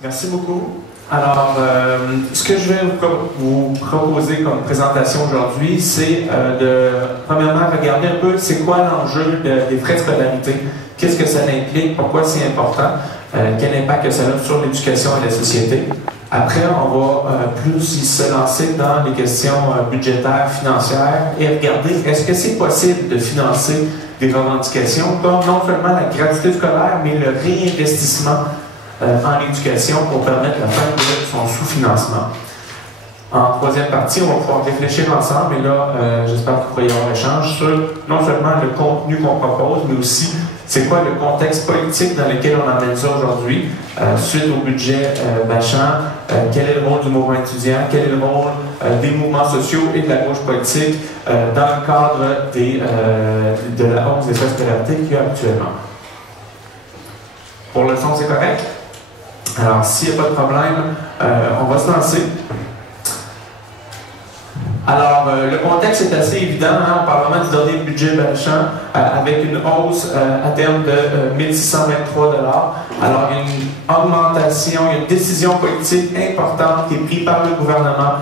Merci beaucoup. Alors, ce que je vais vous proposer comme présentation aujourd'hui, c'est premièrement, regarder un peu c'est quoi l'enjeu des frais de scolarité, qu'est-ce que ça implique, pourquoi c'est important, quel impact que ça a sur l'éducation et la société. Après, on va plus se lancer dans les questions budgétaires, financières et regarder est-ce que c'est possible de financer des revendications comme non seulement la gratuité scolaire, mais le réinvestissement en éducation pour permettre la fin de son sous-financement. En troisième partie, on va pouvoir réfléchir ensemble, et là, j'espère que vous pourrez y avoir un échange sur non seulement le contenu qu'on propose, mais aussi c'est quoi le contexte politique dans lequel on emmène ça aujourd'hui, suite au budget Bachand, quel est le rôle du mouvement étudiant, quel est le rôle des mouvements sociaux et de la gauche politique dans le cadre de la hausse des frais de scolarité qu'il y a actuellement. Pour le son, c'est correct? Alors, s'il n'y a pas de problème, on va se lancer. Alors, le contexte est assez évident. Hein? On parle vraiment du dernier budget Bachand avec une hausse à terme de 1623 $. Alors, il y a une augmentation, il y a une décision politique importante qui est prise par le gouvernement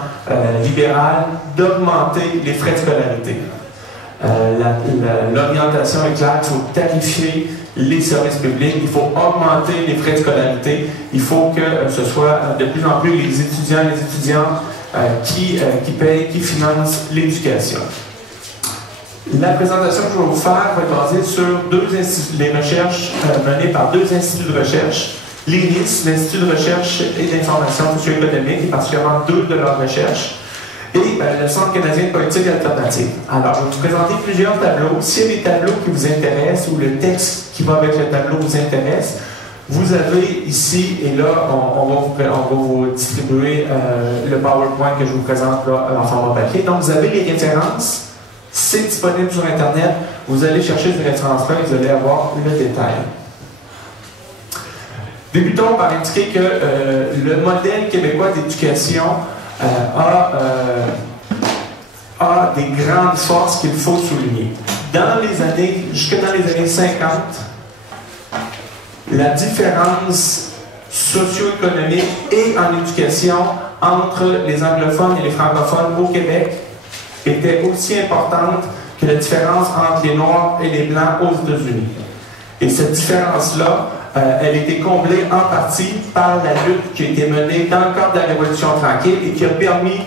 libéral d'augmenter les frais de scolarité. L'orientation est claire, il faut tarifier les services publics, il faut augmenter les frais de scolarité, il faut que ce soit de plus en plus les étudiants et les étudiantes qui payent, qui financent l'éducation. La présentation que je vais vous faire va être basée sur les recherches menées par deux instituts de recherche, l'INIS, l'Institut de recherche et d'information socio-économique, et particulièrement deux de leurs recherches, et le Centre canadien de politique alternative. Alors, je vais vous présenter plusieurs tableaux. S'il y a des tableaux qui vous intéressent ou le texte qui va avec le tableau vous intéresse, vous avez ici, et là, on va vous distribuer le PowerPoint que je vous présente là, en format papier. Donc, vous avez les références, c'est disponible sur Internet. Vous allez chercher ces références-là et vous allez avoir le détail. Débutons par indiquer que le modèle québécois d'éducation a des grandes forces qu'il faut souligner. Jusque dans les années 50, la différence socio-économique et en éducation entre les anglophones et les francophones au Québec était aussi importante que la différence entre les Noirs et les Blancs aux États-Unis. Et cette différence-là, elle a été comblée en partie par la lutte qui a été menée dans le cadre de la Révolution tranquille et qui a permis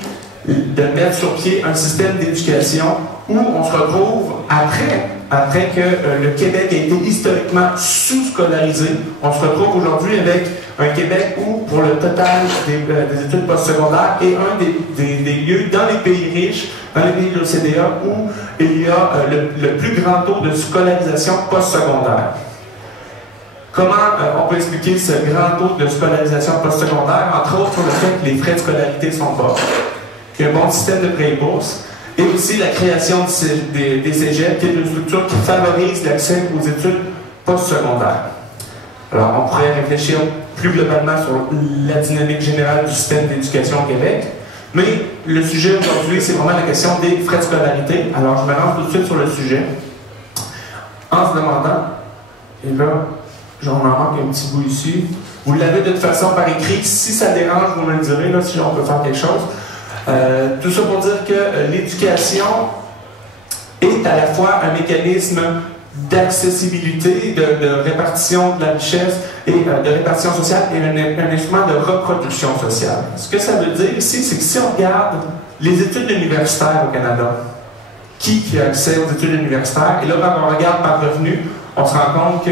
de mettre sur pied un système d'éducation où on se retrouve après que le Québec a été historiquement sous-scolarisé, on se retrouve aujourd'hui avec un Québec où, pour le total des études postsecondaires, est un des lieux dans les pays riches, dans les pays de l'OCDE, où il y a le plus grand taux de scolarisation postsecondaire. Comment on peut expliquer ce grand taux de scolarisation postsecondaire? Entre autres, sur le fait que les frais de scolarité sont bas, qu'il y a un bon système de prêts et bourses, et aussi la création des cégeps, qui est une structure qui favorise l'accès aux études postsecondaires. Alors, on pourrait réfléchir plus globalement sur la dynamique générale du système d'éducation au Québec, mais le sujet aujourd'hui, c'est vraiment la question des frais de scolarité. Alors, je me lance tout de suite sur le sujet, en se demandant, et là, j'en manque un petit bout ici. Vous l'avez de toute façon par écrit. Si ça dérange, vous me le direz, là, si on peut faire quelque chose. Tout ça pour dire que l'éducation est à la fois un mécanisme d'accessibilité, de répartition de la richesse et de répartition sociale et un instrument de reproduction sociale. Ce que ça veut dire ici, c'est que si on regarde les études universitaires au Canada, qui a accès aux études universitaires, et là, quand on regarde par revenu, on se rend compte que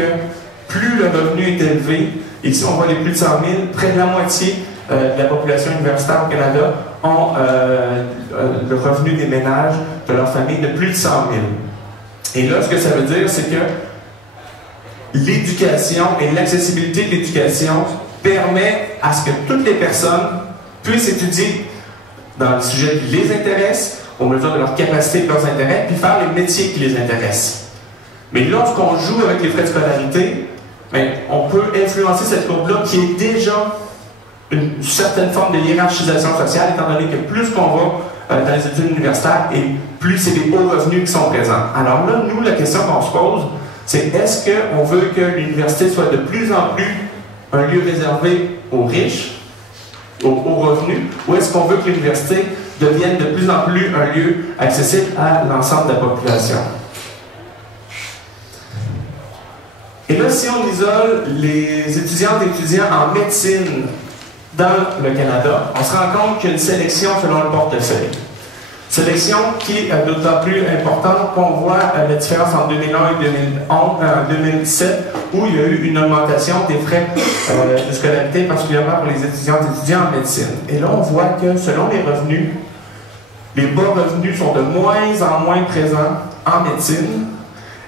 plus le revenu est élevé, et ici on voit les plus de 100 000, près de la moitié de la population universitaire au Canada ont le revenu des ménages de leur famille de plus de 100 000. Et là, ce que ça veut dire, c'est que l'éducation et l'accessibilité de l'éducation permet à ce que toutes les personnes puissent étudier dans le sujet qui les intéresse, au mesure de leur capacité et de leurs intérêts, puis faire les métiers qui les intéressent. Mais lorsqu'on joue avec les frais de scolarité, bien, on peut influencer cette courbe-là qui est déjà une certaine forme de hiérarchisation sociale, étant donné que plus qu'on va dans les études universitaires et plus c'est les hauts revenus qui sont présents. Alors là, nous, la question qu'on se pose, c'est est-ce qu'on veut que l'université soit de plus en plus un lieu réservé aux riches, aux revenus, ou est-ce qu'on veut que l'université devienne de plus en plus un lieu accessible à l'ensemble de la population? Et là, si on isole les étudiantes et étudiants en médecine dans le Canada, on se rend compte qu'il y a une sélection selon le portefeuille. Sélection qui est d'autant plus importante qu'on voit la différence entre 2001 et 2007, où il y a eu une augmentation des frais de scolarité, particulièrement pour les étudiantes et étudiants en médecine. Et là, on voit que selon les revenus, les bas revenus sont de moins en moins présents en médecine,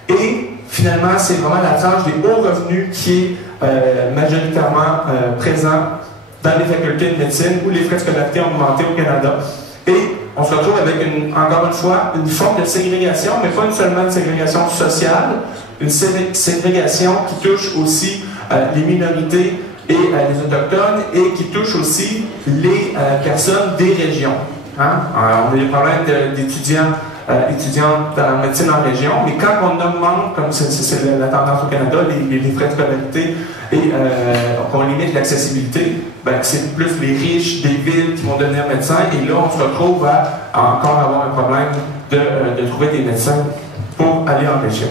et finalement, c'est vraiment la tranche des hauts revenus qui est majoritairement présent dans les facultés de médecine où les frais de scolarité ont augmenté au Canada. Et on se retrouve avec, encore une fois, une forme de ségrégation, mais pas seulement une ségrégation sociale, une ségrégation qui touche aussi les minorités et les autochtones et qui touche aussi les personnes des régions. Hein? On a des problèmes d'étudiants étudiantes en médecine en région, mais quand on augmente, comme c'est la tendance au Canada, les frais de scolarité et qu'on limite l'accessibilité, ben, c'est plus les riches des villes qui vont devenir médecins, et là on se retrouve à encore avoir un problème de trouver des médecins pour aller en région.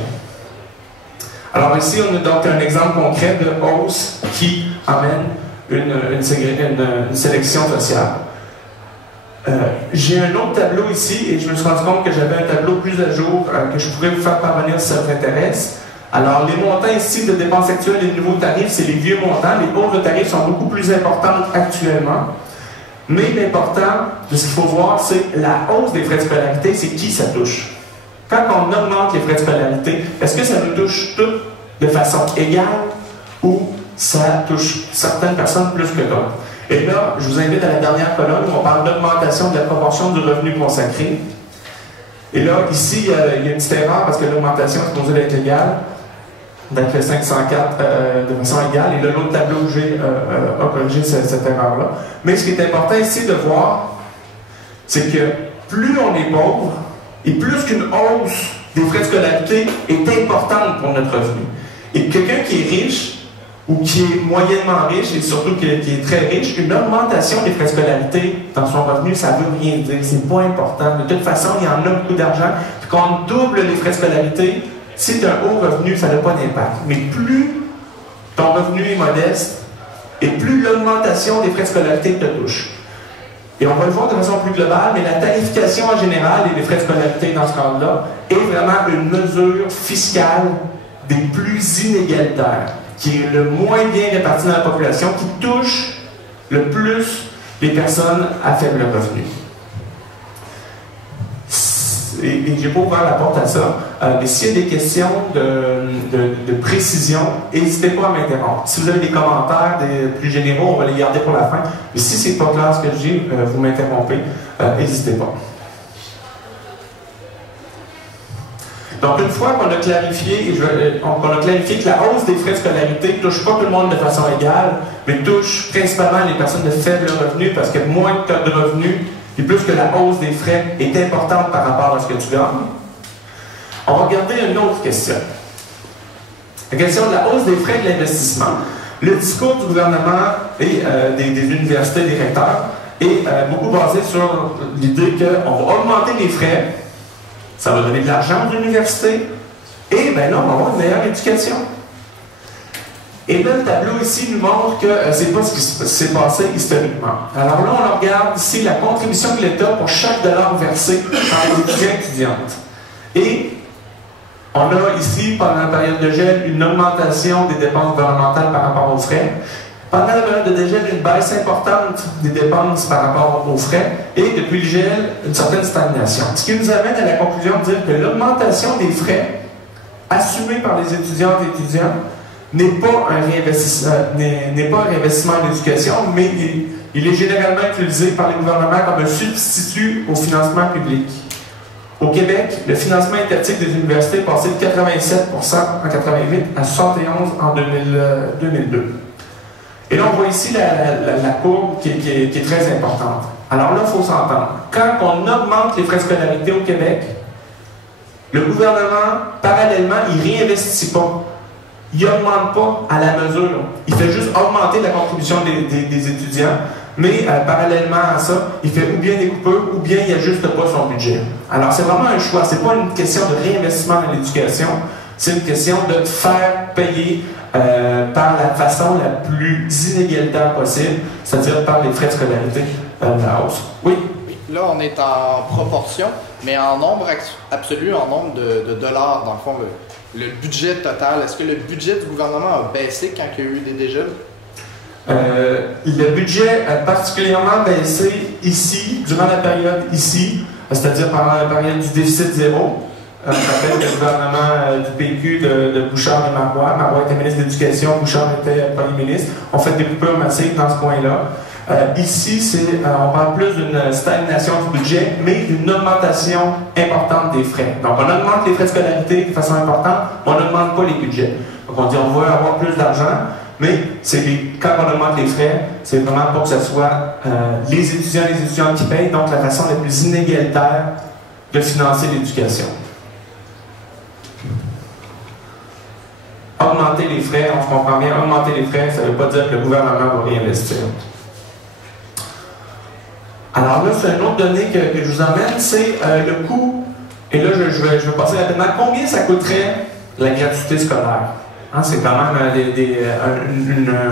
Alors ici on a donc un exemple concret de hausse qui amène une sélection sociale. J'ai un autre tableau ici et je me suis rendu compte que j'avais un tableau plus à jour que je pourrais vous faire parvenir si ça vous intéresse. Alors, les montants ici de dépenses actuelles et de nouveaux tarifs, c'est les vieux montants. Les hausses de tarifs sont beaucoup plus importantes actuellement. Mais l'important de ce qu'il faut voir, c'est la hausse des frais de scolarité, c'est qui ça touche. Quand on augmente les frais de scolarité, est-ce que ça nous touche toutes de façon égale ou ça touche certaines personnes plus que d'autres? Et là, je vous invite à la dernière colonne où on parle d'augmentation de la proportion du revenu consacré. Et là, ici, il y a une petite erreur parce que l'augmentation est supposée d'être égale, d'être le 504 de façon égale. Et là, l'autre tableau que j'ai a corrigé cette erreur-là. Mais ce qui est important ici de voir, c'est que plus on est pauvre, et plus qu'une hausse des frais de scolarité est importante pour notre revenu. Et quelqu'un qui est riche, ou qui est moyennement riche, et surtout qui est très riche, une augmentation des frais de scolarité dans son revenu, ça ne veut rien dire, c'est pas important. De toute façon, il y en a beaucoup d'argent. Puis quand on double les frais de scolarité, si tu as un haut revenu, ça n'a pas d'impact. Mais plus ton revenu est modeste, et plus l'augmentation des frais de scolarité te touche. Et on va le voir de façon plus globale, mais la tarification en général et les frais de scolarité dans ce cadre-là est vraiment une mesure fiscale des plus inégalitaires, qui est le moins bien réparti dans la population, qui touche le plus les personnes à faible revenu. Et je n'ai pas ouvert la porte à ça, mais s'il y a des questions de précision, n'hésitez pas à m'interrompre. Si vous avez des commentaires plus généraux, on va les garder pour la fin. Mais si ce n'est pas clair ce que je dis, vous m'interrompez, n'hésitez pas. Donc, une fois qu'on a clarifié, que la hausse des frais de scolarité ne touche pas tout le monde de façon égale, mais touche principalement les personnes de faible revenu, parce que moins tu as de revenus, et plus que la hausse des frais est importante par rapport à ce que tu gagnes, on va regarder une autre question. La question de la hausse des frais de l'investissement. Le discours du gouvernement et des universités, des recteurs, est beaucoup basé sur l'idée qu'on va augmenter les frais. Ça va donner de l'argent aux universités. Et bien là, on va avoir une meilleure éducation. Et là, le tableau ici nous montre que c'est pas ce qui s'est passé historiquement. Alors là, on regarde ici la contribution de l'État pour chaque dollar versé par les étudiants et étudiantes. Et on a ici, pendant la période de gel, une augmentation des dépenses gouvernementales par rapport aux frais. Pendant la période de dégel, une baisse importante des dépenses par rapport aux frais, et depuis le gel, une certaine stagnation. Ce qui nous amène à la conclusion de dire que l'augmentation des frais assumés par les étudiantes et étudiants n'est pas un réinvestissement en éducation, mais il est généralement utilisé par les gouvernements comme un substitut au financement public. Au Québec, le financement étatique des universités est passé de 87% en 1988 à 71% en 2002. Et là, on voit ici la courbe qui est très importante. Alors là, il faut s'entendre. Quand on augmente les frais de scolarité au Québec, le gouvernement, parallèlement, il ne réinvestit pas il n'augmente pas à la mesure. Il fait juste augmenter la contribution des étudiants, mais parallèlement à ça, il fait ou bien des coupures ou bien il n'ajuste pas son budget. Alors c'est vraiment un choix, c'est pas une question de réinvestissement dans l'éducation, c'est une question de faire payer par la façon la plus inégalitaire possible, c'est-à-dire par les frais de scolarité la hausse. Oui? Là, on est en proportion, mais en nombre absolu, en nombre de dollars, dans le fond, le budget total. Est-ce que le budget du gouvernement a baissé quand il y a eu des dégels? Le budget a particulièrement baissé ici, durant la période ici, c'est-à-dire pendant la période du déficit zéro. Je rappelle que le gouvernement du PQ de Bouchard et Marois. Marois était ministre de l'Éducation, Bouchard était premier ministre. On fait des coupures massives dans ce coin-là. Ici, on parle plus d'une stagnation du budget, mais d'une augmentation importante des frais. Donc, on augmente les frais de scolarité de façon importante, on n'augmente pas les budgets. Donc, on dit on va avoir plus d'argent, mais quand on augmente les frais, c'est vraiment pour que ce soit les étudiants qui payent, donc la façon la plus inégalitaire de financer l'éducation. Augmenter les frais, on se comprend bien, augmenter les frais, ça ne veut pas dire que le gouvernement va réinvestir. Alors là, c'est une autre donnée que je vous emmène, c'est le coût, et là je vais passer rapidement, combien ça coûterait la gratuité scolaire? Hein, c'est quand même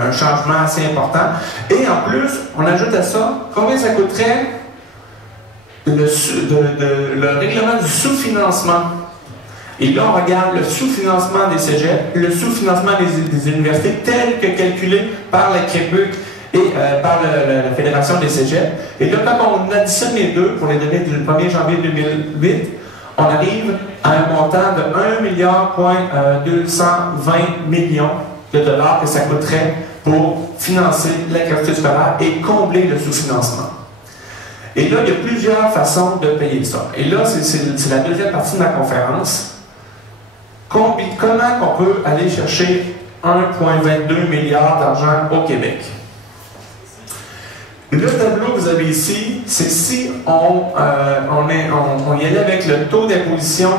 un changement assez important. Et en plus, on ajoute à ça, combien ça coûterait le règlement du sous-financement? Et là, on regarde le sous-financement des cégeps, le sous-financement des universités tel que calculé par la CREPUC et par la Fédération des cégeps. Et là, quand on additionne les deux pour les données du 1er janvier 2008, on arrive à un montant de 1,220 millions de dollars que ça coûterait pour financer la gratuité scolaire et combler le sous-financement. Et là, il y a plusieurs façons de payer ça. Et là, c'est la deuxième partie de ma conférence. Comment on peut aller chercher 1,22 milliard d'argent au Québec? Le tableau que vous avez ici, c'est si on y allait avec le taux d'imposition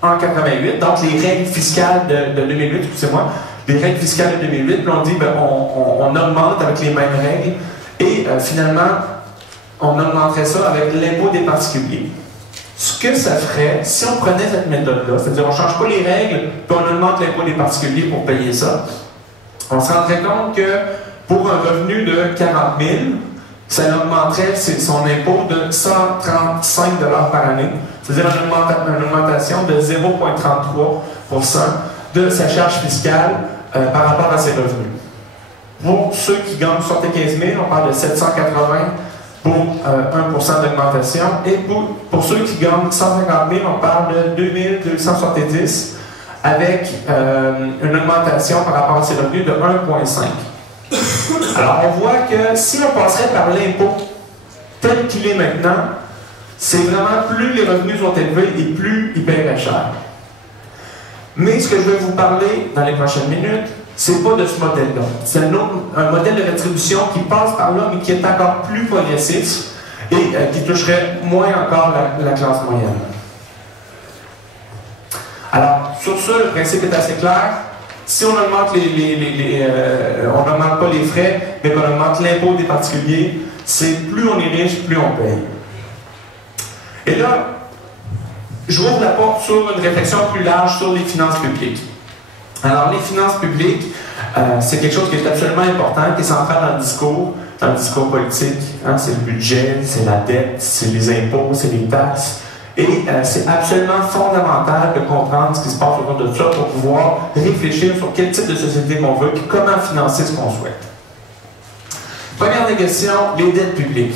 en 88, donc les règles fiscales de 2008, excusez-moi, les règles fiscales de 2008, puis on dit ben, on augmente avec les mêmes règles, et finalement, on augmenterait ça avec l'impôt des particuliers. Ce que ça ferait, si on prenait cette méthode-là, c'est-à-dire on ne change pas les règles, puis on augmente l'impôt des particuliers pour payer ça, on se rendrait compte que pour un revenu de 40 000, ça augmenterait son impôt de 135 $ par année, c'est-à-dire une augmentation de 0,33% de sa charge fiscale par rapport à ses revenus. Pour ceux qui gagnent 75 000, on parle de 780 pour 1% d'augmentation, et pour ceux qui gagnent 150 000, on parle de 2270 avec une augmentation par rapport à ses revenus de 1,5. Alors, on voit que si on passerait par l'impôt tel qu'il est maintenant, c'est vraiment plus les revenus sont élevés et plus ils paieraient cher. Mais ce que je vais vous parler dans les prochaines minutes, c'est pas de ce modèle-là. C'est un modèle de rétribution qui passe par là, mais qui est encore plus progressif et qui toucherait moins encore la classe moyenne. Alors, sur ça, le principe est assez clair. Si on augmente on n'augmente pas les frais, mais qu'on augmente l'impôt des particuliers, c'est plus on est riche, plus on paye. Et là, je ouvre la porte sur une réflexion plus large sur les finances publiques. Alors, les finances publiques, c'est quelque chose qui est absolument important, qui est central dans le discours politique. Hein, c'est le budget, c'est la dette, c'est les impôts, c'est les taxes. Et c'est absolument fondamental de comprendre ce qui se passe autour de ça pour pouvoir réfléchir sur quel type de société qu'on veut et comment financer ce qu'on souhaite. Première question, les dettes publiques.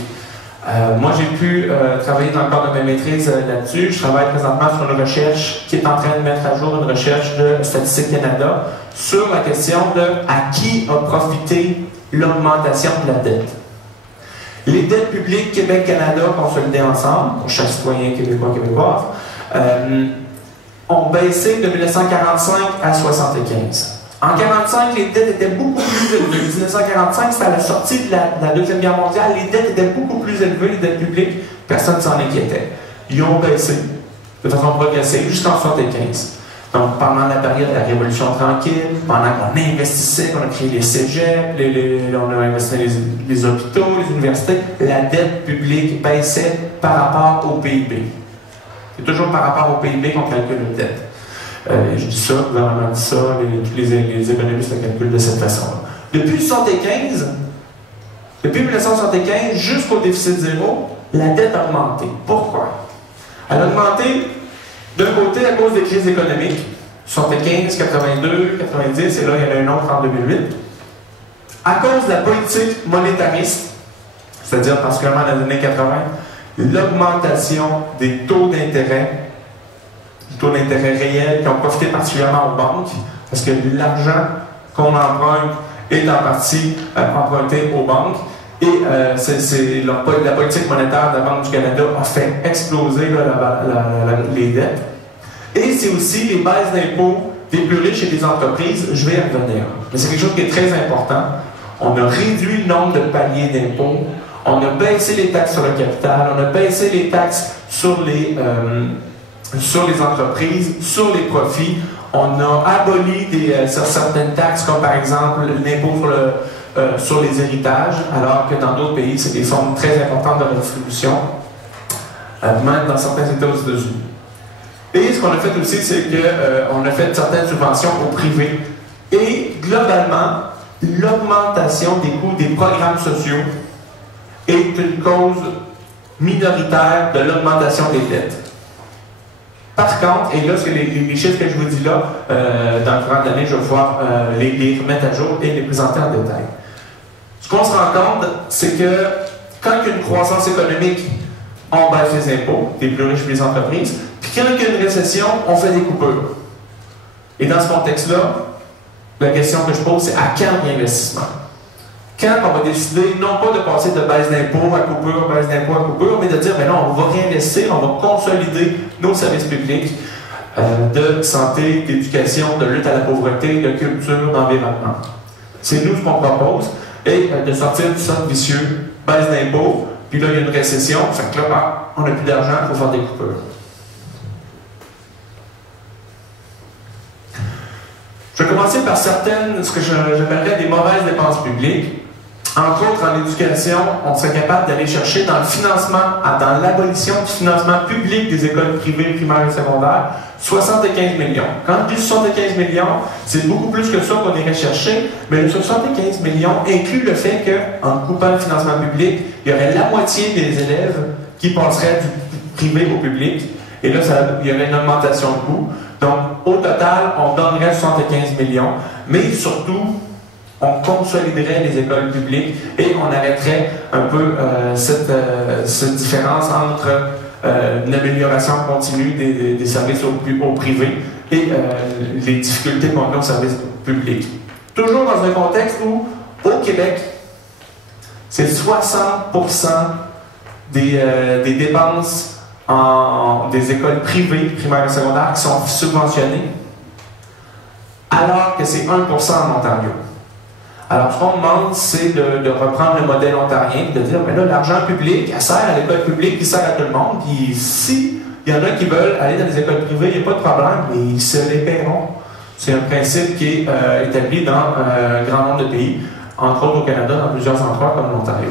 Moi, j'ai pu travailler dans le cadre de ma maîtrise là-dessus. Je travaille présentement sur une recherche qui est en train de mettre à jour une recherche de Statistique Canada sur la question de à qui a profité l'augmentation de la dette. Les dettes publiques Québec-Canada consolidées ensemble, pour chaque citoyen québécois, québécoise, ont baissé de 1945 à 1975. En 1945, les dettes étaient beaucoup plus élevées. 1945, c'était à la sortie de la Deuxième Guerre mondiale. Les dettes étaient beaucoup plus élevées, les dettes publiques. Personne ne s'en inquiétait. Ils ont baissé de façon progressive jusqu'en 1975. Donc, pendant la période de la Révolution tranquille, pendant qu'on investissait, qu'on a créé les cégeps, on a investi dans les hôpitaux, les universités, la dette publique baissait par rapport au PIB. C'est toujours par rapport au PIB qu'on calcule une dette. Je dis ça, le gouvernement dit ça, tous les économistes le calculent de cette façon-là. Depuis 1975 jusqu'au déficit zéro, la dette a augmenté. Pourquoi? Elle a augmenté d'un côté à cause des crises économiques, 75, 82, 90, et là il y en a une autre en 2008, à cause de la politique monétariste, c'est-à-dire particulièrement dans les années 80, l'augmentation des taux d'intérêt réels qui ont profité particulièrement aux banques, parce que l'argent qu'on emprunte est en partie emprunté aux banques, et la politique monétaire de la Banque du Canada a fait exploser les dettes. Et c'est aussi les baisses d'impôts des plus riches et des entreprises, je vais y revenir. Mais c'est quelque chose qui est très important. On a réduit le nombre de paliers d'impôts, on a baissé les taxes sur le capital, on a baissé les taxes sur les entreprises, sur les profits, on a aboli certaines taxes, comme par exemple l'impôt sur les héritages, alors que dans d'autres pays, c'est des formes très importantes de redistribution, même dans certains États aux États-Unis. Et ce qu'on a fait aussi, c'est qu'on a fait certaines subventions au privé. Et globalement, l'augmentation des coûts des programmes sociaux est une cause minoritaire de l'augmentation des dettes. Par contre, et là, c'est les chiffres que je vous dis là, dans le courant de l'année, je vais pouvoir les remettre à jour et les présenter en détail. Ce qu'on se rend compte, c'est que quand il y a une croissance économique, on baisse les impôts, des plus riches et des entreprises, puis quand il y a une récession, on fait des coupures. Et dans ce contexte-là, la question que je pose, c'est à quand l'investissement? Quand on va décider, non pas de passer de baisse d'impôts à coupure, baisse d'impôts à coupure, mais de dire, mais non, on va réinvestir, on va consolider nos services publics de santé, d'éducation, de lutte à la pauvreté, de culture, d'environnement. C'est nous ce qu'on propose, et de sortir du cercle vicieux, baisse d'impôts, puis là, il y a une récession, fait que là, on n'a plus d'argent pour faire des coupures. Je vais commencer par certaines, ce que j'appellerais des mauvaises dépenses publiques. Entre autres, en éducation, on serait capable d'aller chercher dans le financement, dans l'abolition du financement public des écoles privées, primaires et secondaires, 75 millions. Quand je dis 75 millions, c'est beaucoup plus que ça qu'on irait chercher, mais le 75 millions inclut le fait qu'en coupant le financement public, il y aurait la moitié des élèves qui passeraient du privé au public, et là, il y aurait une augmentation de coûts. Donc, au total, on donnerait 75 millions, mais surtout, on consoliderait les écoles publiques et on arrêterait un peu cette différence entre une amélioration continue des services au privé et les difficultés qu'on a au service public. Toujours dans un contexte où, au Québec, c'est 60% des dépenses des écoles privées, primaires et secondaires, qui sont subventionnées, alors que c'est 1% en Ontario. Alors, ce qu'on demande, c'est de reprendre le modèle ontarien, de dire, mais là, l'argent public, il sert à l'école publique, il sert à tout le monde, puis si il y en a qui veulent aller dans les écoles privées, il n'y a pas de problème, mais ils se les paieront. C'est un principe qui est établi dans un grand nombre de pays, entre autres au Canada, dans plusieurs endroits comme l'Ontario.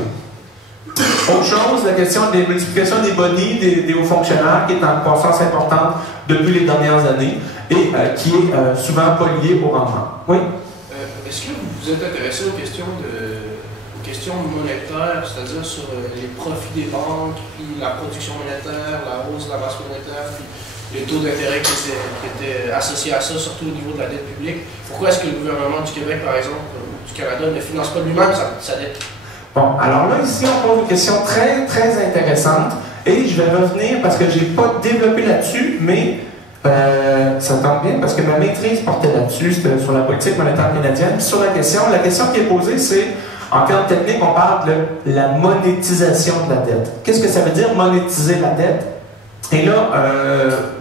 Autre chose, la question de la multiplication des bonnies des hauts fonctionnaires, qui est en croissance importante depuis les dernières années et qui est souvent pas liée au rendement. Oui? Est-ce que vous êtes intéressé aux questions monétaires, c'est-à-dire sur les profits des banques, puis la production monétaire, la hausse de la masse monétaire, puis les taux d'intérêt qui étaient associés à ça, surtout au niveau de la dette publique? Pourquoi est-ce que le gouvernement du Québec, par exemple, ou du Canada, ne finance pas lui-même sa dette? Bon, alors là, ici, on pose une question très, très intéressante, et je vais revenir parce que je n'ai pas développé là-dessus, mais ça tombe bien parce que ma maîtrise portait là-dessus, c'était sur la politique monétaire canadienne. Puis sur la question qui est posée, c'est, en termes techniques, on parle de la monétisation de la dette. Qu'est-ce que ça veut dire, monétiser la dette? Et là,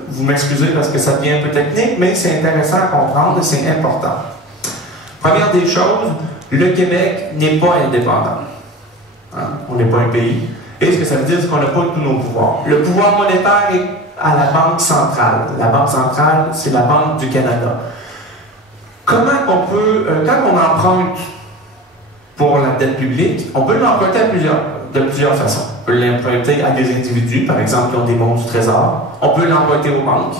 vous m'excusez parce que ça devient un peu technique, mais c'est intéressant à comprendre et c'est important. Première des choses, le Québec n'est pas indépendant. Hein? On n'est pas un pays. Et ce que ça veut dire, c'est qu'on n'a pas tous nos pouvoirs. Le pouvoir monétaire est à la Banque centrale. La Banque centrale, c'est la Banque du Canada. Comment on peut, quand on emprunte pour la dette publique, on peut l'emprunter de plusieurs façons. On peut l'emprunter à des individus, par exemple, qui ont des bons du Trésor. On peut l'emprunter aux banques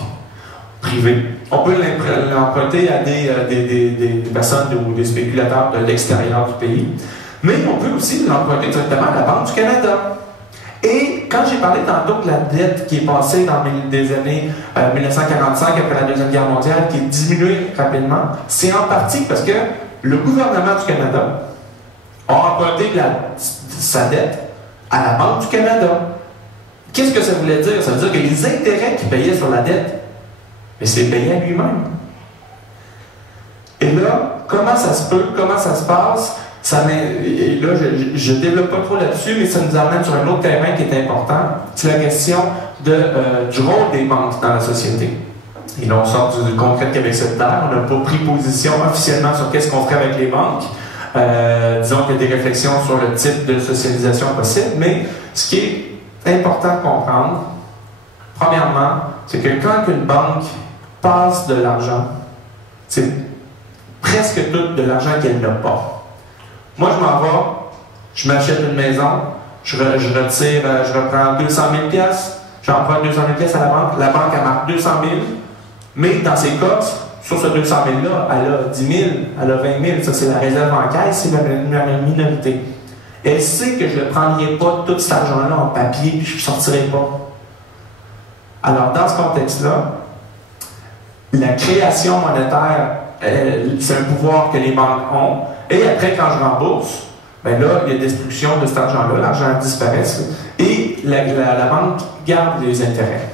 privées. On peut l'emprunter à des personnes ou des spéculateurs de l'extérieur du pays. Mais on peut aussi l'emprunter directement à la Banque du Canada. Et quand j'ai parlé tantôt de la dette qui est passée dans les années 1945, après la Deuxième Guerre mondiale, qui est diminuée rapidement, c'est en partie parce que le gouvernement du Canada a emprunté sa dette à la Banque du Canada. Qu'est-ce que ça voulait dire? Ça veut dire que les intérêts qu'il payait sur la dette, mais c'est payé à lui-même. Et là, comment ça se peut? Comment ça se passe? Et là, je ne développe pas trop là-dessus, mais ça nous amène sur un autre terrain qui est important. C'est la question du rôle des banques dans la société. Et là, on sort du concret Québec solidaire. On n'a pas pris position officiellement sur qu'est-ce qu'on ferait avec les banques. Disons qu'il y a des réflexions sur le type de socialisation possible, mais ce qui est important de comprendre, premièrement, c'est que quand une banque passe de l'argent, c'est presque tout de l'argent qu'elle n'a pas. Moi, je m'en vais, je m'achète une maison, je reprends 200 000 $, j'emprunte 200 000 $ à la banque elle marque 200 000, mais dans ses cotes, sur ce 200 000-là, elle a 10 000, elle a 20 000, ça c'est la réserve en caisse, c'est la minorité. Elle sait que je ne prendrai pas tout cet argent-là en papier puis je ne sortirai pas. Alors, dans ce contexte-là, la création monétaire, c'est un pouvoir que les banques ont. Et après, quand je rembourse, ben là, il y a destruction de cet argent-là, l'argent disparaît, et la banque garde les intérêts.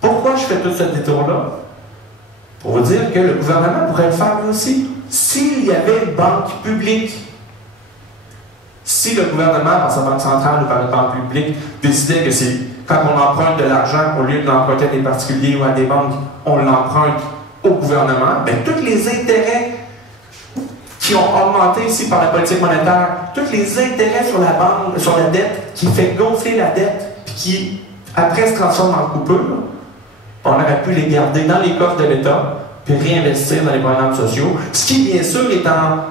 Pourquoi je fais tout ce détour-là? Pour vous dire que le gouvernement pourrait le faire lui aussi. S'il y avait une banque publique, si le gouvernement, par sa banque centrale ou par une banque publique, décidait que c'est quand on emprunte de l'argent, au lieu de l'emprunter à des particuliers ou à des banques, on l'emprunte au gouvernement, bien, tous les intérêts qui ont augmenté ici par la politique monétaire, tous les intérêts sur la dette, qui fait gonfler la dette, puis qui, après, se transforment en coupure, on aurait pu les garder dans les coffres de l'État, puis réinvestir dans les programmes sociaux, ce qui, bien sûr, est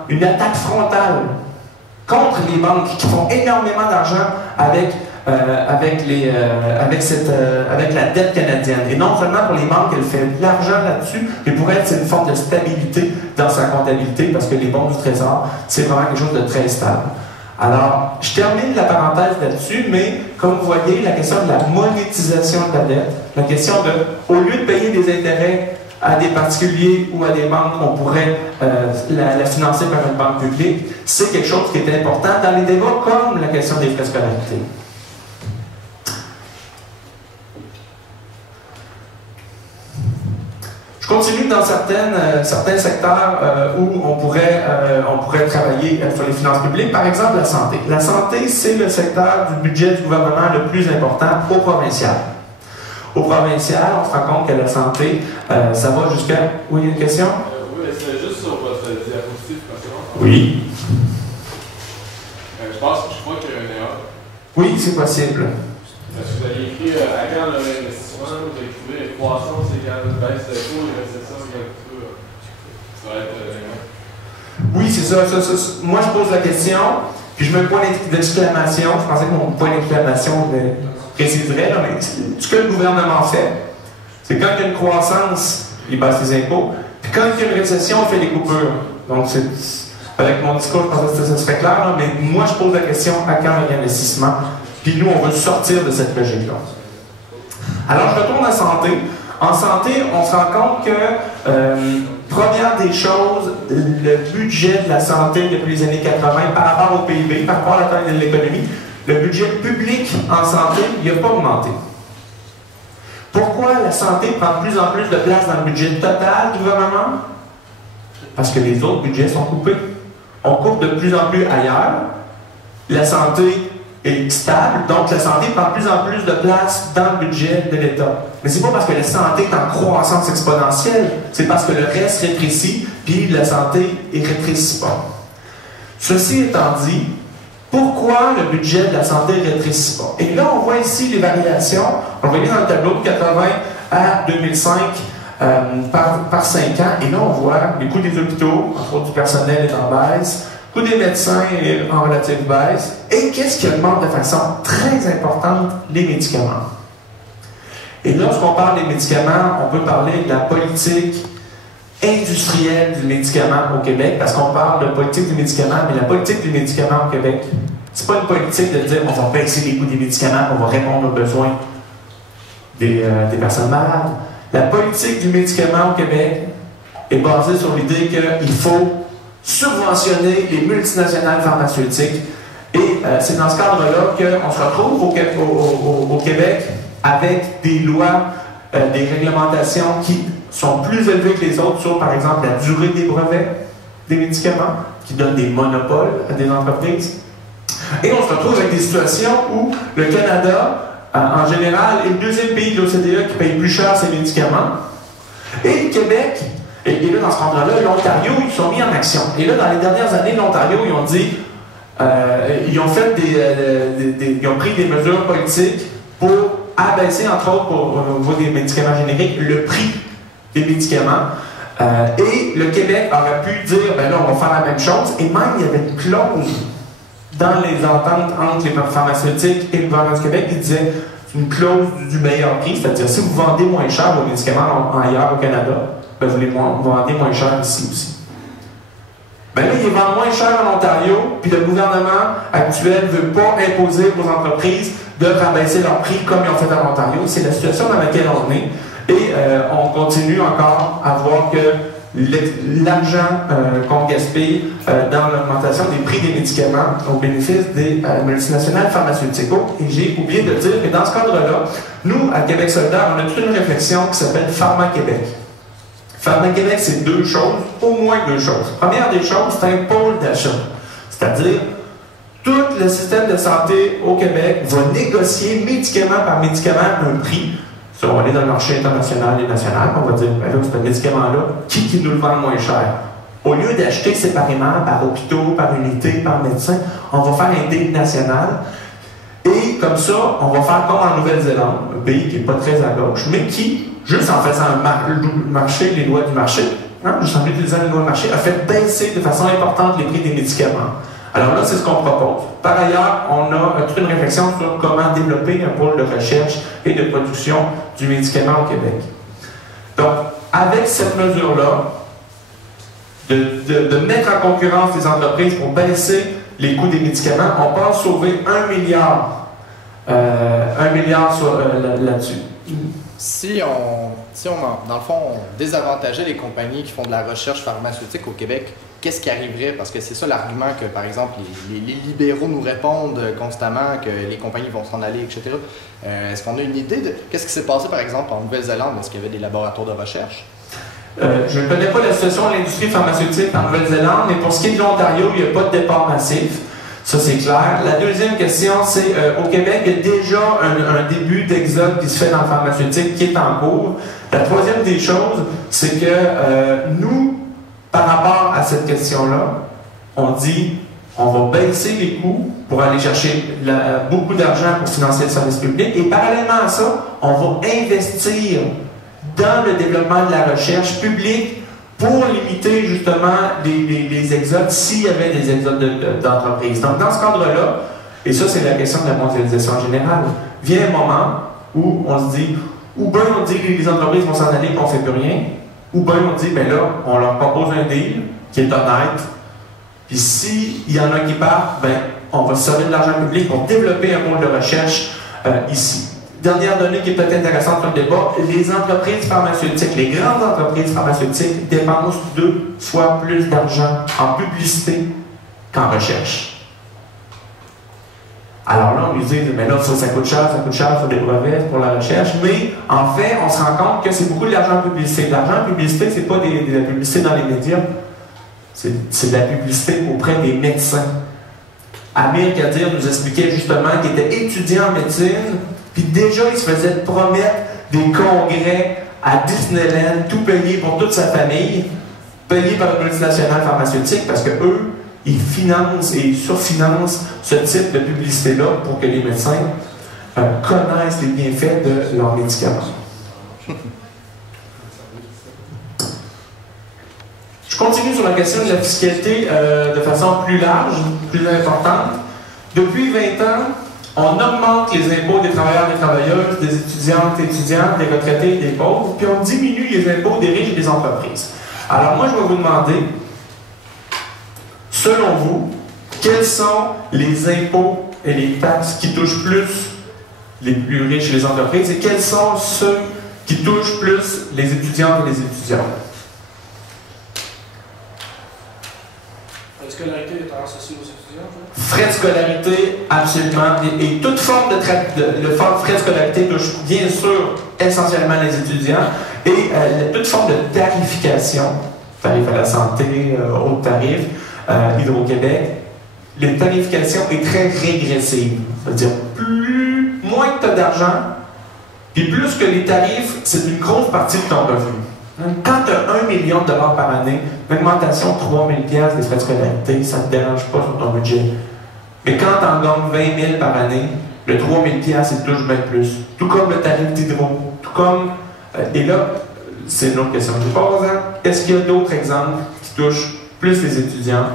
une attaque frontale contre les banques qui font énormément d'argent avec la dette canadienne. Et non seulement pour les banques, elle fait de l'argent là-dessus, mais pour elle, c'est une forme de stabilité dans sa comptabilité, parce que les bons du Trésor, c'est vraiment quelque chose de très stable. Alors, je termine la parenthèse là-dessus, mais comme vous voyez, la question de la monétisation de la dette, la question de, au lieu de payer des intérêts à des particuliers ou à des banques, on pourrait la financer par une banque publique, c'est quelque chose qui est important dans les débats, comme la question des frais de scolarité. Je continue dans certains secteurs où on pourrait travailler sur les finances publiques. Par exemple, la santé. La santé, c'est le secteur du budget du gouvernement le plus important au provincial. Au provincial, on se rend compte que la santé, ça va jusqu'à... Oui, il y a une question? Oui, c'est juste sur votre diapositive. Oui. Je crois qu'il y a une erreur. Oui, c'est possible. Parce que vous avez écrit à quand l'investissement, vous avez trouvé la croissance égale baisse d'impôts et récession égale coupure. Ça va être Oui, c'est ça. Moi, je pose la question, puis je mets un point d'exclamation. Je pensais que mon point d'exclamation préciserait, là, mais ce que le gouvernement fait, c'est quand il y a une croissance, il baisse les impôts, puis quand il y a une récession, il fait des coupures. Donc, avec mon discours, je pensais que ça serait clair, là, mais moi, je pose la question à quand l'investissement. Puis nous, on veut sortir de cette logique-là. Alors, je retourne à la santé. En santé, on se rend compte que, première des choses, le budget de la santé depuis les années 80, par rapport au PIB, par rapport à la taille de l'économie, le budget public en santé, il n'a pas augmenté. Pourquoi la santé prend de plus en plus de place dans le budget total du gouvernement? Parce que les autres budgets sont coupés. On coupe de plus en plus ailleurs. La santé est stable, donc la santé prend de plus en plus de place dans le budget de l'État. Mais c'est pas parce que la santé est en croissance exponentielle, c'est parce que le reste rétrécit, puis la santé ne rétrécit pas. Ceci étant dit, pourquoi le budget de la santé ne rétrécit pas? Et là, on voit ici les variations. On voit bien dans le tableau de 80 à 2005 par 5 ans. Et là, on voit les coûts des hôpitaux, entre autres du personnel est en baisse, le coût des médecins est en relative baisse. Et qu'est-ce qui augmente de façon très importante? Les médicaments. Et lorsqu'on parle des médicaments, on peut parler de la politique industrielle du médicament au Québec, parce qu'on parle de politique du médicament, mais la politique du médicament au Québec, c'est pas une politique de dire on va baisser les coûts des médicaments, on va répondre aux besoins des personnes malades. La politique du médicament au Québec est basée sur l'idée qu'il faut subventionner les multinationales pharmaceutiques. Et c'est dans ce cadre-là qu'on se retrouve au Québec avec des lois, des réglementations qui sont plus élevées que les autres sur, par exemple, la durée des brevets des médicaments, qui donnent des monopoles à des entreprises. Et on se retrouve avec des situations où le Canada, en général, est le deuxième pays de l'OCDE qui paye plus cher ses médicaments. Et le Québec, et là, dans ce cadre-là, l'Ontario, ils sont mis en action. Et là, dans les dernières années, l'Ontario, ils ont dit, ils ont fait ils ont pris des mesures politiques pour abaisser, entre autres, au niveau des médicaments génériques, le prix des médicaments. Et le Québec aurait pu dire, ben là, on va faire la même chose. Et même, il y avait une clause dans les ententes entre les pharmaceutiques et le gouvernement du Québec qui disait une clause du meilleur prix, c'est-à-dire si vous vendez moins cher vos médicaments ailleurs au Canada, ben vous les vendez moins cher ici aussi. Ben là, ils vendent moins cher en Ontario, puis le gouvernement actuel ne veut pas imposer aux entreprises de rabaisser leur prix comme ils ont fait en Ontario. C'est la situation dans laquelle on est. Et on continue encore à voir que l'argent qu'on gaspille dans l'augmentation des prix des médicaments au bénéfice des multinationales pharmaceutiques. Et j'ai oublié de dire que dans ce cadre-là, nous, à Québec solidaire, on a toute une réflexion qui s'appelle Pharma Québec. Pharma Québec, c'est deux choses, au moins deux choses. Première des choses, c'est un pôle d'achat. C'est-à-dire, tout le système de santé au Québec va négocier médicament par médicament un prix. Ça, on va aller dans le marché international et national, on va dire, ben là, ce médicament-là, qui nous le vend moins cher? Au lieu d'acheter séparément par hôpitaux, par unité, par médecin, on va faire un deal national. Et comme ça, on va faire comme en Nouvelle-Zélande, un pays qui n'est pas très à gauche, mais qui, juste en faisant marcher les lois du marché, juste en utilisant les lois du marché, a fait baisser de façon importante les prix des médicaments. Alors là, c'est ce qu'on propose. Par ailleurs, on a toute une réflexion sur comment développer un pôle de recherche et de production du médicament au Québec. Donc, avec cette mesure-là, de mettre en concurrence les entreprises pour baisser les coûts des médicaments, on peut sauver 1 milliard là-dessus. Si on, dans le fond, on désavantageait les compagnies qui font de la recherche pharmaceutique au Québec, qu'est-ce qui arriverait? Parce que c'est ça l'argument que, par exemple, les libéraux nous répondent constamment, que les compagnies vont s'en aller, etc. Est-ce qu'on a une idée de qu'est-ce qui s'est passé, par exemple, en Nouvelle-Zélande? Est-ce qu'il y avait des laboratoires de recherche? Je ne connais pas la situation de l'industrie pharmaceutique en Nouvelle-Zélande, mais pour ce qui est de l'Ontario, il n'y a pas de départ massif. Ça, c'est clair. La deuxième question, c'est au Québec, il y a déjà un début d'exode qui se fait dans le pharmaceutique qui est en cours. La troisième des choses, c'est que nous, par rapport à cette question-là, on dit on va baisser les coûts pour aller chercher beaucoup d'argent pour financer le service public et parallèlement à ça, on va investir dans le développement de la recherche publique pour limiter justement les exodes s'il y avait des exodes d'entreprises. Donc dans ce cadre-là, et ça c'est la question de la mondialisation générale, vient un moment où on se dit, ou bien on dit que les entreprises vont s'en aller et qu'on ne fait plus rien, ou bien on dit, ben là, on leur propose un deal qui est honnête, puis s'il y en a qui partent, ben on va se servir de l'argent public pour développer un pôle de recherche ici. Dernière donnée qui est peut-être intéressante pour le débat, les entreprises pharmaceutiques, les grandes entreprises pharmaceutiques dépensent 2 fois plus d'argent en publicité qu'en recherche. Alors là, on lui dit, mais là, ça coûte cher, il faut des brevets pour la recherche, mais en fait, on se rend compte que c'est beaucoup de l'argent en publicité. L'argent en publicité, c'est pas de la publicité dans les médias, c'est de la publicité auprès des médecins. Amir Kadir nous expliquait justement qu'il était étudiant en médecine, puis déjà, il se faisait promettre des congrès à Disneyland, tout payé pour toute sa famille, payé par une multinationale pharmaceutique, parce que eux, ils financent et surfinancent ce type de publicité-là pour que les médecins connaissent les bienfaits de leurs médicaments. Je continue sur la question de la fiscalité de façon plus large, plus importante. Depuis 20 ans, on augmente les impôts des travailleurs et des travailleuses, des étudiantes et étudiants, des retraités et des pauvres, puis on diminue les impôts des riches et des entreprises. Alors moi, je vais vous demander, selon vous, quels sont les impôts et les taxes qui touchent plus les plus riches et les entreprises, et quels sont ceux qui touchent plus les étudiantes et les étudiants? La scolarité est associée aux étudiants? Frais de scolarité, absolument. Et toute forme de frais de scolarité touche bien sûr essentiellement les étudiants. Et toute forme de tarification, tarif à la santé, haut tarif, Hydro-Québec, la tarification est très régressive. C'est-à-dire, moins que tu as d'argent, puis plus que les tarifs, c'est une grosse partie de ton revenu. Quand tu as 1 million de dollars par année, une augmentation de 3 000 $ des frais de scolarité, ça ne te dérange pas sur ton budget. Mais quand tu en gagnes 20 000 par année, le 3 000 $, il touche bien plus. Tout comme le tarif d'hydro. Tout comme. Et là, c'est une autre question que je pose. Hein? Est-ce qu'il y a d'autres exemples qui touchent plus les étudiants?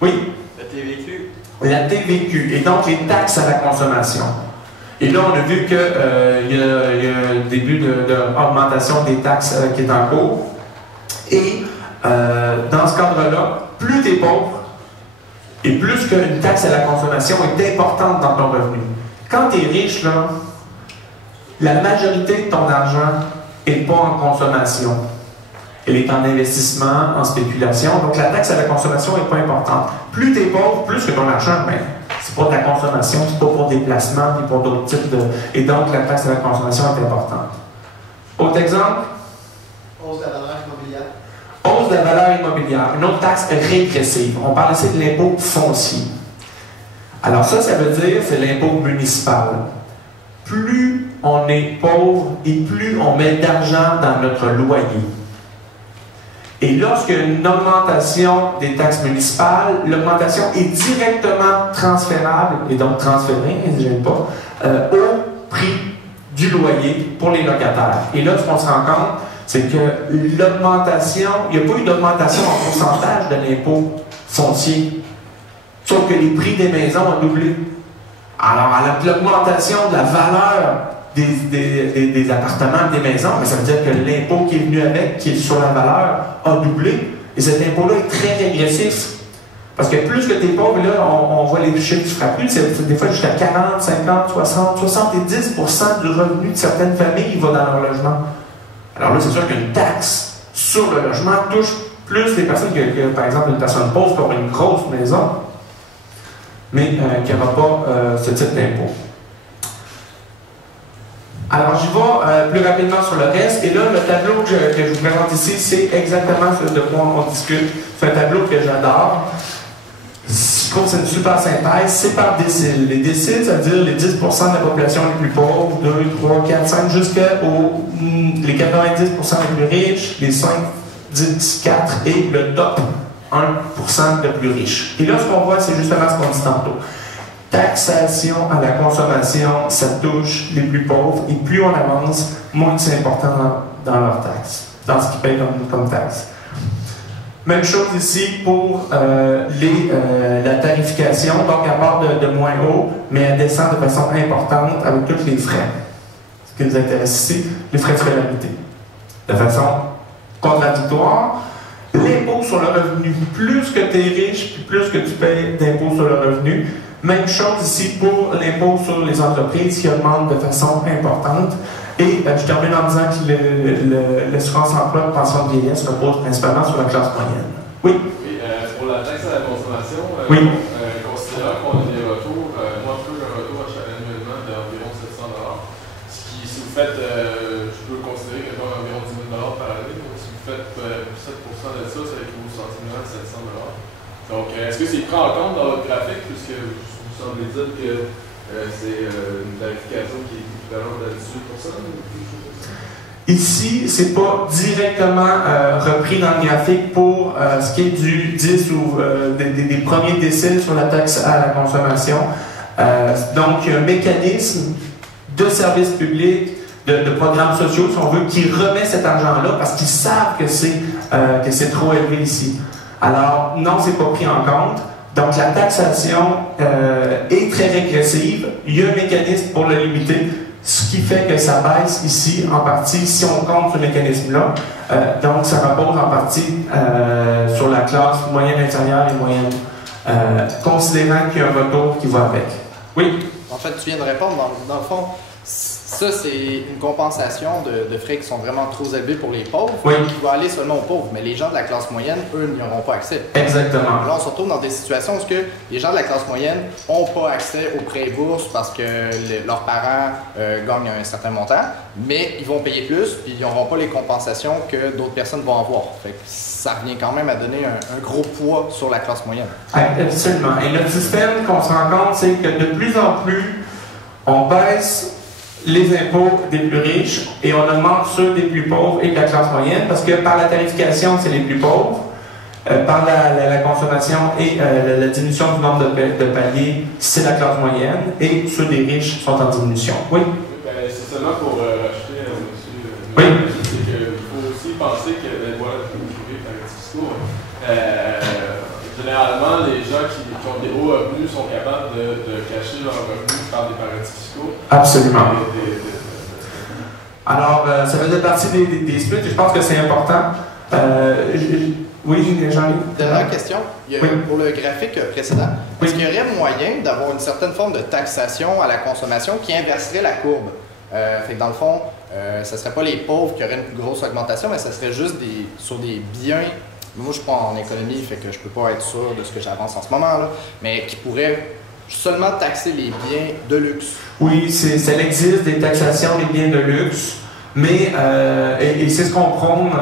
Oui? La TVQ. La TVQ. Et donc les taxes à la consommation. Et là, on a vu qu'il y a un début d'augmentation des taxes qui est en cours. Et dans ce cadre-là, plus tu es pauvre, et plus qu'une taxe à la consommation est importante dans ton revenu. Quand tu es riche, là, la majorité de ton argent n'est pas en consommation. Elle est en investissement, en spéculation. Donc la taxe à la consommation n'est pas importante. Plus tu es pauvre, plus que ton argent, ben, c'est pas de la consommation, c'est pas pour des placements, puis pour d'autres types de... Et donc la taxe à la consommation est importante. Autre exemple? Hausse de la valeur immobilière. Hausse de la valeur immobilière. Une autre taxe régressive. On parle ici de l'impôt foncier. Alors ça veut dire c'est l'impôt municipal. Plus on est pauvre et plus on met d'argent dans notre loyer. Et lorsqu'il y a une augmentation des taxes municipales, l'augmentation est directement transférable, et donc transférée, ne gêne pas, au prix du loyer pour les locataires. Et là, ce qu'on se rend compte, c'est que l'augmentation, il n'y a pas eu d'augmentation en pourcentage de l'impôt foncier, sauf que les prix des maisons ont doublé. Alors, avec l'augmentation de la valeur des appartements, des maisons, mais ça veut dire que l'impôt qui est venu avec, qui est sur la valeur, a doublé. Et cet impôt-là est très régressif. Parce que plus que tu es pauvre, là, on voit les chiffres du FRAPU, c'est des fois jusqu'à 40, 50, 60, 70% du revenu de certaines familles qui va dans leur logement. Alors là, c'est sûr qu'une taxe sur le logement touche plus les personnes que par exemple, une personne pauvre qui aura une grosse maison, mais qui n'aura pas ce type d'impôt. Alors, j'y vais plus rapidement sur le reste. Et là, le tableau que je vous présente ici, c'est exactement ce de quoi on discute. C'est un tableau que j'adore. Je trouve que c'est une super synthèse. C'est par déciles. Les déciles, ça veut dire les 10% de la population les plus pauvres, 2, 3, 4, 5, jusqu'à les 90% les plus riches, les 5, 10, 4 et le top 1% de plus riches. Et là, ce qu'on voit, c'est justement ce qu'on dit tantôt. Taxation à la consommation, ça touche les plus pauvres, et plus on avance, moins c'est important dans leurs taxes, dans ce qu'ils payent comme taxes. Même chose ici pour la tarification, donc elle part de moins haut, mais elle descend de façon importante avec tous les frais. Ce qui nous intéresse ici, les frais de scolarité. De façon contradictoire, l'impôt sur le revenu, plus que tu es riche, puis plus que tu payes d'impôt sur le revenu. Même chose ici pour l'impôt sur les entreprises qui augmente de façon importante. Et je termine en disant que l'assurance emploi de pension de vieillesse repose principalement sur la classe moyenne. Oui? Et pour la taxe à la consommation, oui. Considérant qu'on a des retours, moi je peux un retour annuellement d'environ 700 $. Ce qui, si vous faites, je peux considérer que environ 10 000 $ par année. Donc, si vous faites 7% de ça, ça équivaut sensiblement à 700 $. Donc, est-ce que c'est pris en compte dans votre graphique, puisque vous semblez dire que c'est une tarification qui est équivalente à 18%? Ici, c'est pas directement repris dans le graphique pour ce qui est du 10 ou des premiers déciles sur la taxe à la consommation. Donc, il y a un mécanisme de service public de programmes sociaux, si on veut, qui remet cet argent-là parce qu'ils savent que c'est trop élevé ici. Alors, non, c'est pas pris en compte. Donc, la taxation est très régressive. Il y a un mécanisme pour le limiter, ce qui fait que ça baisse ici, en partie, si on compte ce mécanisme-là. Donc, ça repose en partie sur la classe moyenne inférieure et moyenne, considérant qu'il y a un retour qui va avec. Oui? En fait, tu viens de répondre, dans le fond, ça, c'est une compensation de frais qui sont vraiment trop élevés pour les pauvres, oui, qui va aller seulement aux pauvres, mais les gens de la classe moyenne, eux, n'y auront pas accès. Exactement. Là, on se retrouve dans des situations où les gens de la classe moyenne n'ont pas accès aux prêts et bourses parce que leurs parents gagnent un certain montant, mais ils vont payer plus, puis ils n'auront pas les compensations que d'autres personnes vont avoir. Fait que ça revient quand même à donner un gros poids sur la classe moyenne. Absolument. Et le système qu'on se rend compte, c'est que de plus en plus, on baisse les impôts des plus riches et on augmente ceux des plus pauvres et de la classe moyenne parce que par la tarification, c'est les plus pauvres, par la consommation et la diminution du nombre de paliers, c'est la classe moyenne et ceux des riches sont en diminution. Oui? C'est seulement pour rajouter, monsieur, oui, c'est qu'il faut aussi penser que les paradis fiscaux, généralement, les gens qui ont des hauts revenus sont capables de cacher leurs revenus par des paradis fiscaux. Absolument. Alors, ça faisait partie des splits et je pense que c'est important. Oui, Jean-Luc? Dernière question. Oui. Pour le graphique précédent, oui, est-ce qu'il y aurait moyen d'avoir une certaine forme de taxation à la consommation qui inverserait la courbe? Fait que dans le fond, ce ne serait pas les pauvres qui auraient une plus grosse augmentation, mais ce serait juste sur des biens. Moi, je ne suis pas en économie, fait que je ne peux pas être sûr de ce que j'avance en ce moment, là, mais qui pourrait seulement taxer les biens de luxe. Oui, ça existe des taxations des biens de luxe, mais, et c'est ce qu'on prône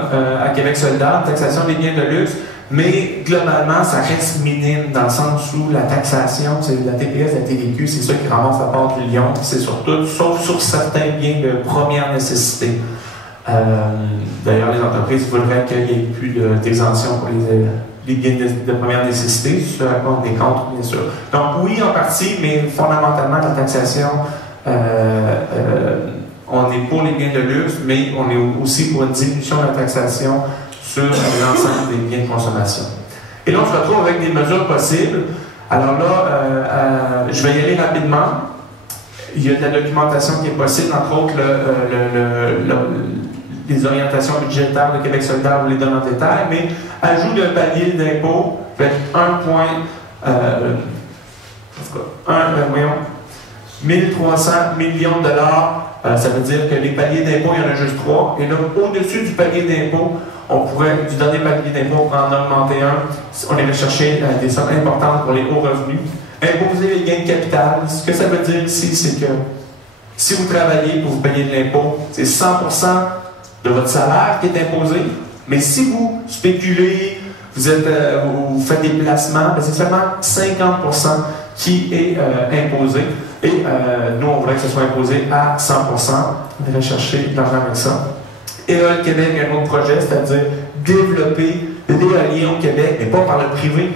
à Québec solidaire, taxation des biens de luxe, mais globalement, ça reste minime dans le sens où la taxation, c'est la TPS, la TVQ, c'est ça qui ramasse la part du lion, c'est sur tout, sauf sur certains biens de première nécessité. D'ailleurs, les entreprises voudraient qu'il n'y ait plus d'exemption pour les biens de première nécessité, ce à quoi on est contre, bien sûr. Donc oui, en partie, mais fondamentalement, la taxation, on est pour les biens de luxe, mais on est aussi pour une diminution de la taxation sur l'ensemble des biens de consommation. Et là, on se retrouve avec des mesures possibles. Alors là, je vais y aller rapidement. Il y a de la documentation qui est possible, entre autres les orientations budgétaires de Québec solidaire, vous les donne en détail, mais ajout d'un palier d'impôt, fait 1300 millions de dollars, ça veut dire que les paliers d'impôt, il y en a juste 3, et là, au-dessus du palier d'impôt, du dernier palier d'impôt, on pourrait en augmenter un, on irait chercher des sommes importantes pour les hauts revenus. Imposer les gains de capital, ce que ça veut dire ici, c'est que si vous travaillez pour vous payer de l'impôt, c'est 100% de votre salaire qui est imposé, mais si vous spéculez, vous faites des placements, c'est seulement 50% qui est imposé. Et nous, on voudrait que ce soit imposé à 100%. On irait chercher de l'argent avec ça. Et là, le Québec a un autre projet, c'est-à-dire développer l'éolien au Québec, mais pas par le privé,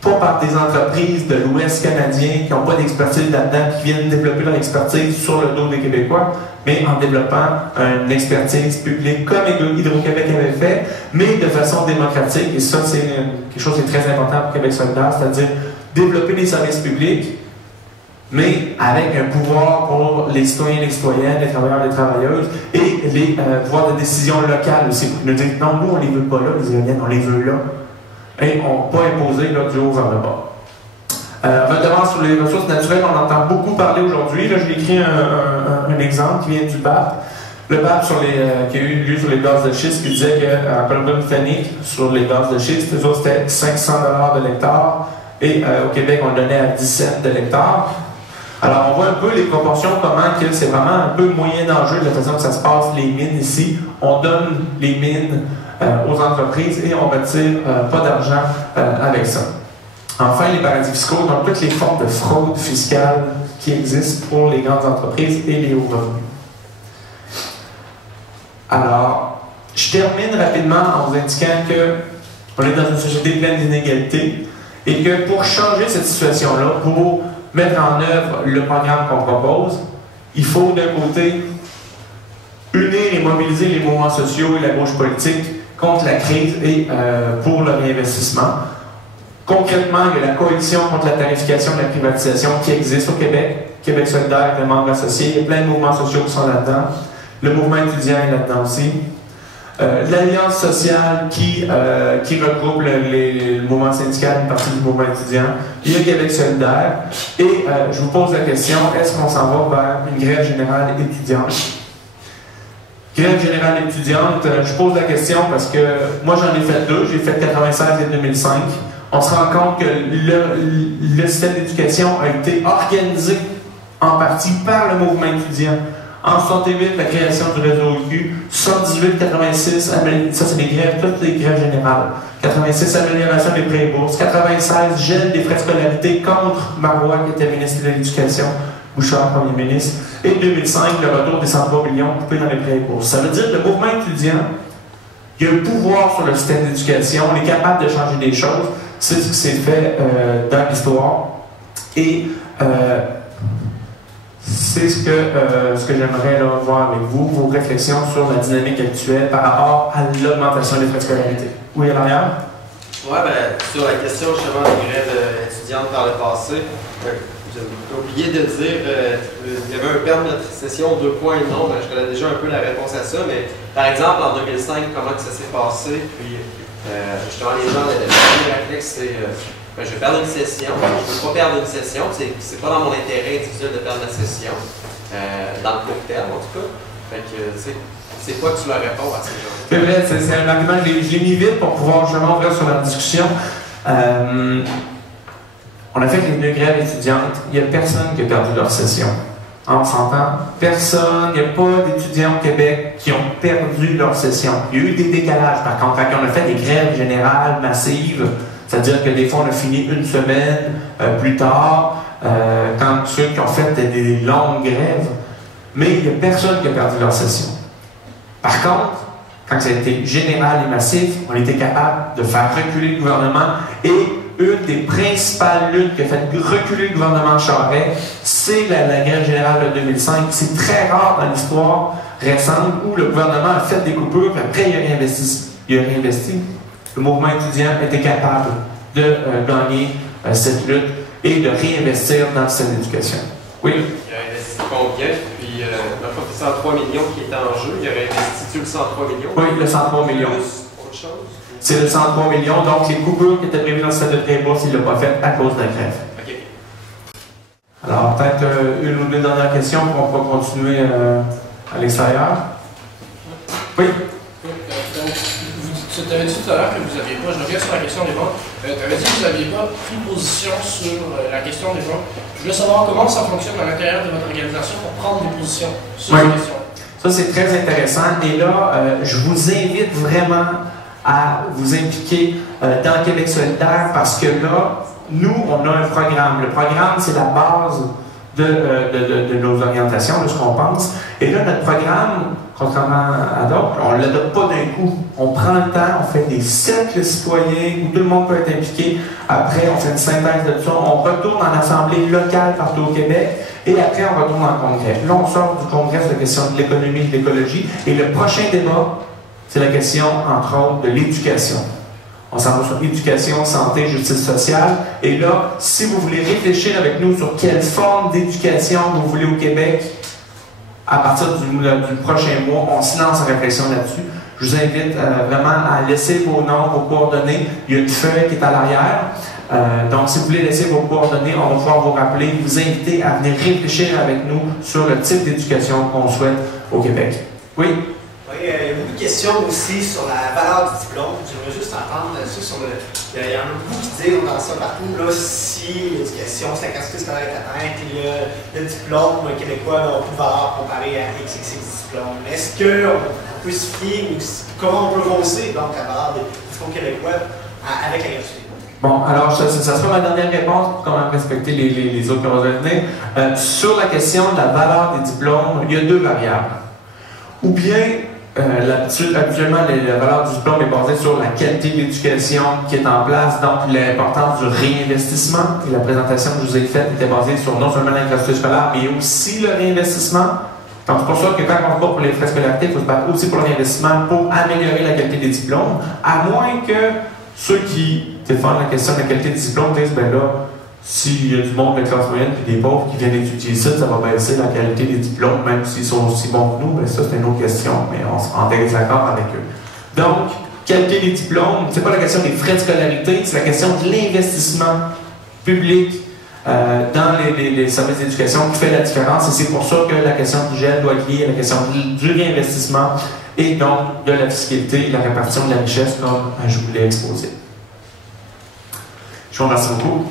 pas par des entreprises de l'Ouest canadien qui n'ont pas d'expertise là-dedans, qui viennent développer leur expertise sur le dos des Québécois, mais en développant une expertise publique comme Hydro-Québec avait fait, mais de façon démocratique. Et ça, c'est quelque chose qui est très important pour Québec solidaire, c'est-à-dire développer des services publics, mais avec un pouvoir pour les citoyens et les citoyennes, les travailleurs et les travailleuses, et les pouvoirs de décision locales aussi, pour nous dire non, nous, on ne les veut pas là, les éoliennes, on les veut là. Et on ne pas imposer là, du haut vers le bas. Redevance sur les ressources naturelles, on entend beaucoup parler aujourd'hui. Là, j'ai écrit un exemple qui vient du BAP. Le BAP qui a eu lieu sur les gaz de schiste, qui disait qu'en Colombie-Britannique, sur les gaz de schiste, les autres, c'était 500 $ de l'hectare, et au Québec, on le donnait à 17 de l'hectare. Alors, on voit un peu les proportions, comment que c'est vraiment un peu moyen d'enjeu de la façon que ça se passe, les mines ici. On donne les mines aux entreprises et on retire pas d'argent avec ça. Enfin, les paradis fiscaux, donc toutes les formes de fraude fiscale qui existent pour les grandes entreprises et les hauts revenus. Alors, je termine rapidement en vous indiquant qu'on est dans une société pleine d'inégalités et que pour changer cette situation-là, pour mettre en œuvre le programme qu'on propose, il faut d'un côté et mobiliser les mouvements sociaux et la gauche politique contre la crise et pour le réinvestissement. Concrètement, il y a la coalition contre la tarification de la privatisation qui existe au Québec, Québec solidaire, les membres associés, il y a plein de mouvements sociaux qui sont là-dedans. Le mouvement étudiant est là-dedans aussi. L'Alliance sociale qui regroupe le mouvement syndical, une partie du mouvement étudiant. Il y a Québec solidaire. Et je vous pose la question, est-ce qu'on s'en va vers une grève générale étudiante? Grève générale étudiante, je pose la question parce que moi j'en ai fait deux, j'ai fait 96 et 2005. On se rend compte que le système d'éducation a été organisé en partie par le mouvement étudiant. En 68, la création du réseau UQ. 78, 86, ça c'est des grèves, toutes les grèves générales. 86, amélioration des prêts et bourses. 96, gel des frais de scolarité contre Marois, qui était ministre de l'Éducation, Bouchard, premier ministre. Et 2005, le retour des 103 millions coupés dans les prêts et bourses. Ça veut dire que le mouvement étudiant, il a un pouvoir sur le système d'éducation, on est capable de changer des choses. C'est ce qui s'est fait dans l'histoire. Et c'est ce que j'aimerais voir avec vous, vos réflexions sur la dynamique actuelle par rapport à l'augmentation des frais de scolarité. Oui, à l'arrière? Oui, sur la question justement des grèves étudiantes par le passé, j'ai oublié de dire, il y avait un terme de récession 2.0, je connais déjà un peu la réponse à ça, mais par exemple en 2005, comment que ça s'est passé, puis justement les gens, le premier réflexe c'est je vais perdre une session, je ne veux pas perdre une session, c'est pas dans mon intérêt individuel de perdre la session, dans le court terme en tout cas. Fait que c'est quoi que tu leur réponds à ces gens? C'est vrai, c'est un argument, je l'ai mis vite pour pouvoir justement ouvrir sur la discussion. On a fait les deux grèves étudiantes, il n'y a personne qui a perdu leur session. On s'entend? Personne, il n'y a pas d'étudiants au Québec qui ont perdu leur session. Il y a eu des décalages par contre, on a fait des grèves générales massives. C'est-à-dire que des fois, on a fini une semaine plus tard, quand ceux qui ont fait des longues grèves. Mais il n'y a personne qui a perdu leur session. Par contre, quand ça a été général et massif, on était capable de faire reculer le gouvernement. Et une des principales luttes qui a fait reculer le gouvernement de Charest, c'est la grève générale de 2005. C'est très rare dans l'histoire récente où le gouvernement a fait des coupures, après il a réinvesti. Le mouvement étudiant était capable de gagner cette lutte et de réinvestir dans le système d'éducation. Oui? Il a investi combien? Puis, la fois, c'est 103 millions qui est en jeu. Il aurait investi le 103 millions? Oui, le 103 millions. Autre chose? C'est le 103 millions. Donc, les coupures qui étaient prévues dans le système de prêt et bourse, il ne l'a pas fait à cause de la grève. OK. Alors, peut-être une ou deux dernières questions pour qu'on peut continuer à l'extérieur. Oui? Tu avais dit tout à l'heure que vous n'aviez pas, je reviens sur la question des ventes, tu avais dit que vous n'aviez pas pris position sur la question des ventes. Je voulais savoir comment ça fonctionne à l'intérieur de votre organisation pour prendre des positions sur ces questions. Ça, c'est très intéressant. Et là, je vous invite vraiment à vous impliquer dans Québec solidaire parce que là, nous, on a un programme. Le programme, c'est la base de nos orientations, de ce qu'on pense. Et là, notre programme, contrairement à d'autres, on ne l'adopte pas d'un coup. On prend le temps, on fait des cercles citoyens où tout le monde peut être impliqué. Après, on fait une synthèse de tout ça. On retourne en assemblée locale partout au Québec. Et après, on retourne en congrès. Là, on sort du congrès sur la question de l'économie et de l'écologie. Et le prochain débat, c'est la question, entre autres, de l'éducation. On s'en va sur éducation, santé, justice sociale. Et là, si vous voulez réfléchir avec nous sur quelle forme d'éducation vous voulez au Québec, à partir du prochain mois, on se lance en réflexion là-dessus. Je vous invite vraiment à laisser vos noms, vos coordonnées. Il y a une feuille qui est à l'arrière. Donc, si vous voulez laisser vos coordonnées, on va pouvoir vous rappeler, vous inviter à venir réfléchir avec nous sur le type d'éducation qu'on souhaite au Québec. Oui? Oui, il y a beaucoup de questions aussi sur la valeur du diplôme. J'aimerais juste entendre là-dessus sur le. Il y en a beaucoup qui disent, on entend ça partout, là, si l'éducation, c'est la capacité scolaire est atteinte, et le diplôme québécois n'a aucune valeur comparé à XXX diplôme. Est-ce qu'on peut se fier, ou comment on peut hausser donc la valeur des diplômes québécois avec la gratuité? Bon, alors, ça sera ma dernière réponse pour quand même respecter les autres qui vont venir. Sur la question de la valeur des diplômes, il y a deux variables. Ou bien, actuellement, la valeur du diplôme est basée sur la qualité de l'éducation qui est en place, donc l'importance du réinvestissement. Et la présentation que je vous ai faite était basée sur non seulement l'infrastructure scolaire, mais aussi le réinvestissement. Donc, c'est pour ça que quand on se bat pour les frais de scolarité, il faut se battre aussi pour le réinvestissement pour améliorer la qualité des diplômes, à moins que ceux qui défendent la question de la qualité des diplômes disent, ben là, s'il y a du monde de classe moyenne et des pauvres qui viennent étudier ça, ça va baisser la qualité des diplômes, même s'ils sont aussi bons que nous, ben ça, c'est une autre question, mais on se rend en désaccord avec eux. Donc, qualité des diplômes, c'est pas la question des frais de scolarité, c'est la question de l'investissement public dans les services d'éducation qui fait la différence, et c'est pour ça que la question du gel doit être liée à la question du réinvestissement et donc de la fiscalité et la répartition de la richesse, comme je vous l'ai exposé. Je vous remercie beaucoup.